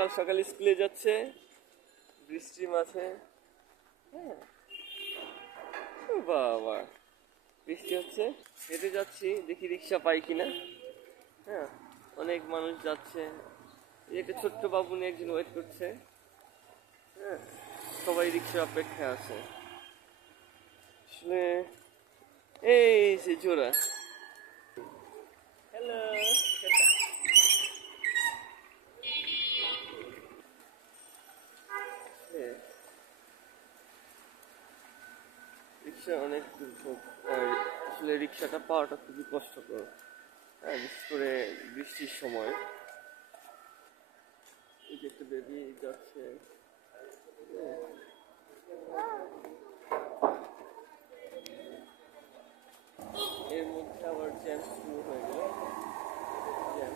সকাল সকাল স্কুলে যাচ্ছে বৃষ্টির মাঝে। হ্যাঁ, ও বাবা, বৃষ্টি হচ্ছে, হেঁটে যাচ্ছি, দেখি রিক্সা পাই কিনা। হ্যাঁ, অনেক মানুষ যাচ্ছে, এই একটা ছোট্ট বাবু নিয়ে একজন ওয়েট করছে। হ্যাঁ, সবাই রিক্সার অপেক্ষায় আছে। আসলে এই যে জোড়া, হ্যালো, রিক্সা অনেক দুর্ভোগ। আর আসলে রিক্সাটা পাওয়াটা খুবই কষ্টকর। হ্যাঁ, বিশেষ করে বৃষ্টির সময়। এই যে একটা বেবি যাচ্ছে। এর মধ্যে আবার জ্যাম শুরু হয়ে গেল। জ্যাম